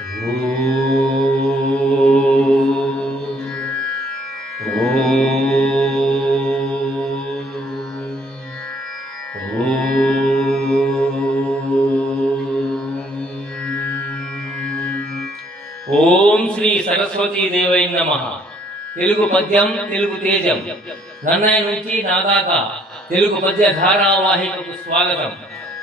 ఓం శ్రీ సరస్వతీ దేవై నమ. తెలుగు పద్యం తెలుగు తేజం. నన్నయ్య నుంచి నాదాకా తెలుగు పద్య ధారావాహికకు స్వాగతం.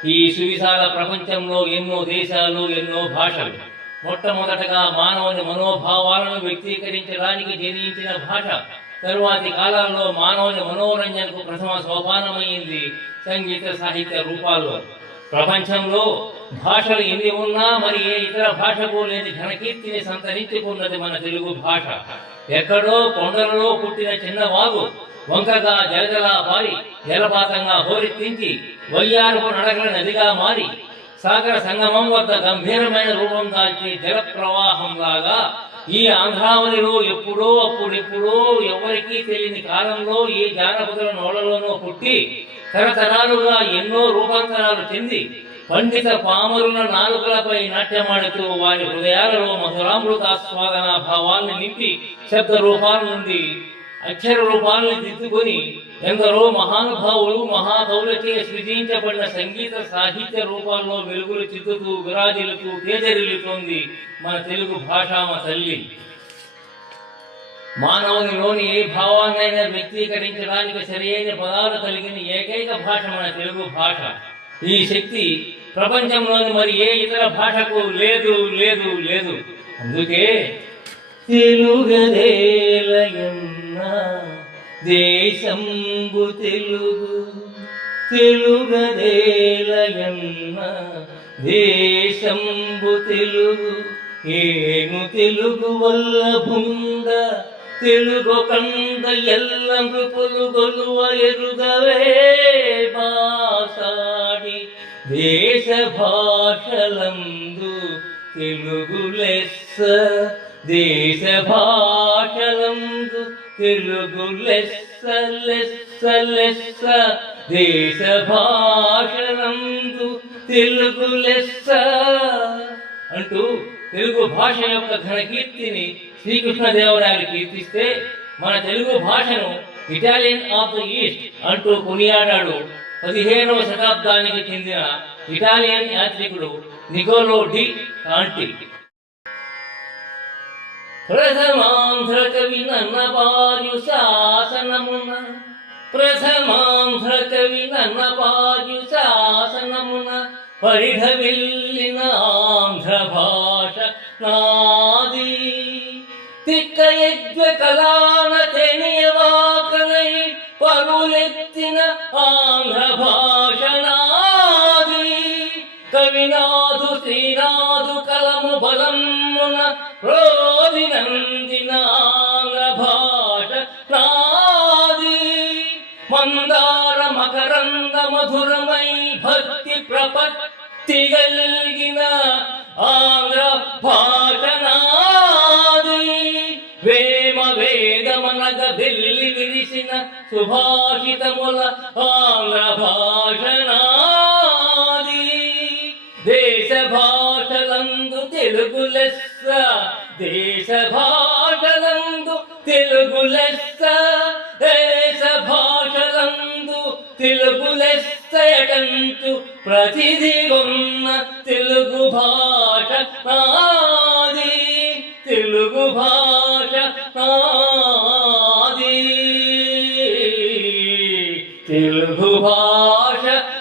ఈ సువిశాల ప్రపంచంలో ఎన్నో దేశాలు ఎన్నో భాషలు. మొట్టమొదటగా మానవుని మనోభావాలను వ్యక్తీకరించడానికి జనించిన భాష. తరువాతి కాలాల్లో మానవుని మనోరంజనకు ప్రథమ సోపానమైంది సంగీత సాహిత్య రూపాలు. ప్రపంచంలో భాషలు ఎన్ని ఉన్నా మరి ఏ ఇతర భాషకు లేని ఘనకీర్తిని సంతరించుకున్నది మన తెలుగు భాష. ఎక్కడో కొండలలో పుట్టిన చిన్నవాగు వంకగా జలజలా పారి జలపాతంగా హోరెత్తించి వయ్యారపు నడకల నదిగా మారి సాగర సంగమం వద్ద గంభీరమైన రూపం దాల్చి జల ప్రవాహం లాగా ఈ ఆంధ్రావళిలో ఎప్పుడో అప్పుడెప్పుడో ఎవరికీ తెలియని కాలంలో ఈ జానపదుల నోళ్ళలోనో పుట్టి తరతరాలుగా ఎన్నో రూపాంతరాలు చెంది పండిత పామరుల నాలుకలపై నాట్యమాడుతూ వారి హృదయాలలో మధురామృతాస్వాదన భావాల్ని నింపి శబ్ద రూపాల నుండి అక్షర రూపాలను దిద్దుకొని ఎందరో మహానుభావులు మహాకవులచే సృజించబడిన సంగీత సాహిత్య రూపాల్లో వెలుగులు చిత్తుతూ విరాజిల్లుతూ తేజరిల్లుతోంది మన తెలుగు భాషామ తల్లి. మానవునిలోని ఏ భావాన్నైనా వ్యక్తీకరించడానికి సరియైన పదాలు కలిగిన ఏకైక భాష మన తెలుగు భాష. ఈ శక్తి ప్రపంచంలోని మరి ఏ ఇతర భాషకు లేదు లేదు లేదు. అందుకే తెలుగదేలయన్న దేశంబు తెలుగు తెలుగదేలయన్న దేశంబు తెలుగు. ఏను తెలుగు వల్ల భుంద తెలుగు కంద ఎల్ల మృపులు గొలువ ఎరుగవే బాసాడి. దేశ భాషలందు తెలుగు లెస్స దేశ భాషలందు తెలుగు లెస్స లెస్స. లెస్స దేశ భాషలందు తెలుగు లెస్స అంటూ తెలుగు భాష యొక్క ఘనకీర్తిని శ్రీకృష్ణదేవరాయలు కీర్తిస్తే మన తెలుగు భాషను ఇటాలియన్ ఆఫ్ ద ఈస్ట్ అంటూ కొనియాడాడు పదిహేనవ శతాబ్దానికి చెందిన ఇటాలియన్ యాత్రికుడు నికోలో డి కాంటి. ప్రథమాంధ్ర కవి నన్నపార్యు శాసనమున ప్రథమాంధ్ర కవి నన్నపార్యు శాసనమున పరిఢవిల్లిన ఆంధ్ర భాష నాది. తిక్క యజ్ఞ కళాన తెలియవాకనై పరులెత్తిన ఆంధ్ర మధురమై భక్తి ప్రపత్తి కలిగిన ఆంధ్ర భాష నాది వేమ వేదమనగ వెల్లి విరిసిన సుభాషితముల ఆంధ్ర భాషనాది దేశ భాషలందు తెలుగు లెస్స దేశ భాషలందు తెలుగు లెస్స దేశ భాషలందు తెలుగు లెస్సటంటూ ప్రతిది ప్రతిదిగున్న తెలుగు భాష నాది. తెలుగు భాష నాది. తెలుగు భాష